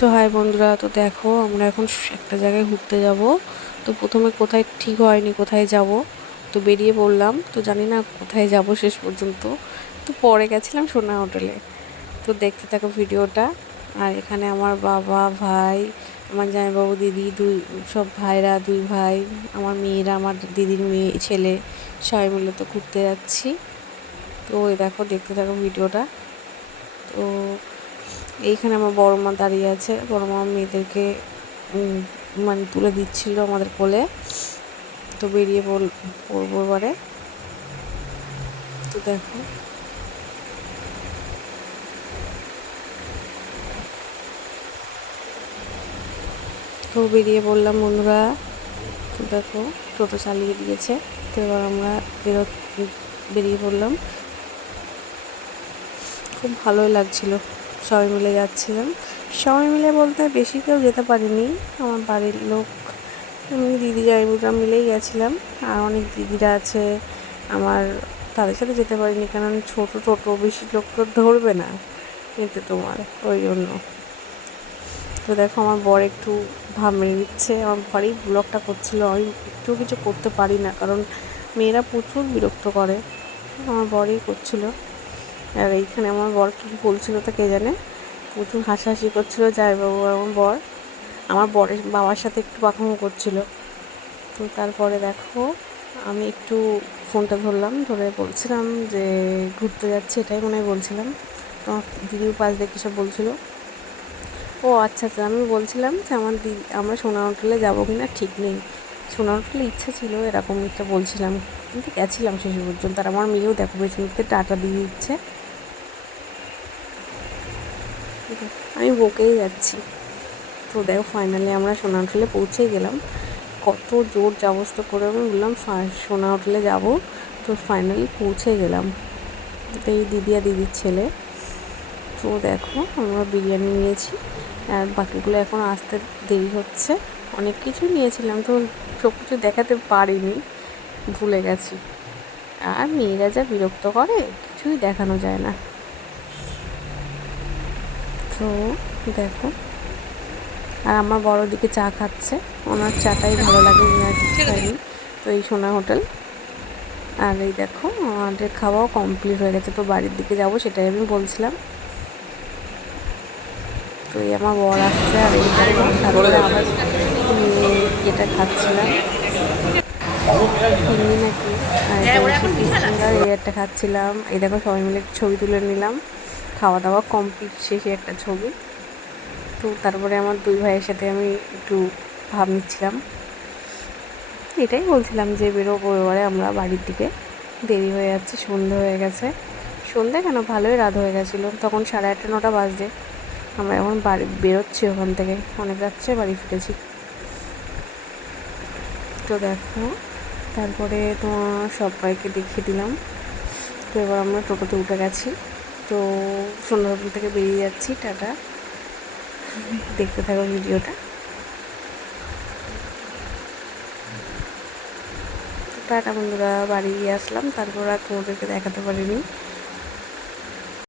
তো হাই বন্ধুরা, তো দেখো আমরা এখন একটা জায়গায় ঘুরতে যাব। তো প্রথমে কোথায় ঠিক হয়নি, কোথায় যাব। তো বেরিয়ে পড়লাম, তো জানি না কোথায় যাব শেষ পর্যন্ত। তো পরে গেছিলাম সোনা হোটেলে। তো দেখতে থাকো ভিডিওটা। আর এখানে আমার বাবা, ভাই, আমার জামাইবাবু, দিদি, সব ভাইরা, দুই ভাই, আমার মেয়েরা, আমার দিদির মেয়ে, ছেলে, সবাই মিলে তো ঘুরতে যাচ্ছি। তো ওই দেখো, দেখতে থাকো ভিডিওটা। তো এইখানে আমার বড় মা দাঁড়িয়ে আছে। বড় মা মেয়েদেরকে মানে তুলে দিচ্ছিল আমাদের কোলে। তো বেরিয়ে পড়বো এবারে। তো দেখো, তো বেরিয়ে পড়লাম বন্ধুরা। তো দেখো, টোটো চালিয়ে দিয়েছে। তো এবার আমরা বেরিয়ে পড়লাম। খুব ভালোই লাগছিল, সবাই মিলে যাচ্ছিলাম। সবাই মিলে বলতে বেশি কেউ যেতে পারিনি, আমার বাড়ির লোক, আমি দিদি জামাইবাবুরা মিলেই গেছিলাম। আর অনেক দিদিরা আছে আমার, তাদের সাথে যেতে পারিনি, কারণ ছোটো টোটো, বেশি লোক তো ধরবে না কিন্তু তোমার, ওই জন্য। তো দেখো, আমার বর একটু ভাব মেরে দিচ্ছে। আমার বরই ব্লগটা করছিল, আমি একটু কিছু করতে পারি না, কারণ মেয়েরা প্রচুর বিরক্ত করে। আমার বরই করছিল। আর এইখানে আমার বর কী বলছিল তা কে জানে, প্রচুর হাসাহাসি করছিল জামাইবাবু আর আমার বরের বাবার সাথে একটু পাকামো করছিল। তো তারপরে দেখো, আমি একটু ফোনটা ধরলাম, ধরে বলছিলাম যে ঘুরতে যাচ্ছি, এটাই মনে হয় বলছিলাম। তো আমার দিদির পাশ দিয়ে কী সব বলছিল। ও আচ্ছা আচ্ছা, আমি বলছিলাম যে আমরা সোনা হোটেলে যাবো কি না ঠিক নেই। সোনা হোটেলে ইচ্ছা ছিল, এরকম একটা বলছিলাম, কিন্তু গেছিলাম শেষ পর্যন্ত। আর আমার মেয়েও দেখো পেছনতে টাটা দিয়ে দিচ্ছে। আমি বকেই যাচ্ছি। তো দেখো, ফাইনালি আমরা সোনা হোটেলে পৌঁছে গেলাম। কত জোর জবরদস্ত করে আমি বললাম সোনা হোটেলে যাব। তো ফাইনালি পৌঁছে গেলাম। তো এই দিদি আর দিদির ছেলে। তো দেখো, আমরা বিরিয়ানি নিয়েছি, আর বাকিগুলো এখন আসতে দেরি হচ্ছে। অনেক কিছুই নিয়েছিলাম, তো সব কিছু দেখাতে পারিনি, ভুলে গেছি। আর মেয়েরা যা বিরক্ত করে, কিছুই দেখানো যায় না। তো দেখো, আর আমার বড় দিকে চা খাচ্ছে, ওনার চাটাই ভালো লাগে, আর কিছু খাইনি। তো এই সোনা হোটেল। আর এই দেখো, আমাদের খাওয়াও কমপ্লিট হয়ে গেছে। তো বাড়ির দিকে যাব, সেটাই আমি বলছিলাম। তো এই আমার বর আসছে, আর এই দেখো, তারপরে আবার এটা খাচ্ছিলাম, ফিরনি নাকি, আর এটা হচ্ছে ফিশ ফিঙ্গার, এই একটা খাচ্ছিলাম। এই দেখো, সবাই মিলে ছবি তুলে নিলাম, খাওয়া দাওয়া কমপ্লিট শেষে একটা ছবি। তো তারপরে আমার দুই ভাইয়ের সাথে আমি একটু ভাব নিচ্ছিলাম। এটাই বলছিলাম যে বেরোবো এবারে আমরা বাড়ির দিকে, দেরি হয়ে যাচ্ছে, সন্ধে হয়ে গেছে। সন্ধে কেন, ভালোই রাত হয়ে গেছিলো, তখন 8:30 9টা বাজে। আমরা এখন বাড়ি বেরোচ্ছি ওখান থেকে, অনেক রাত্রে বাড়ি ফিরেছি। তো দেখো, তারপরে তোমার সবাইকে দেখিয়ে দিলাম। তো এবার আমরা টোটোতে উঠে গেছি। তো সুন্দরবন থেকে বেরিয়ে যাচ্ছি, টাটা। দেখতে থাকো ভিডিওটা। টাটা বন্ধুরা, বাড়ি গিয়ে আসলাম, তারপর আর তোমাদেরকে দেখাতে পারিনি।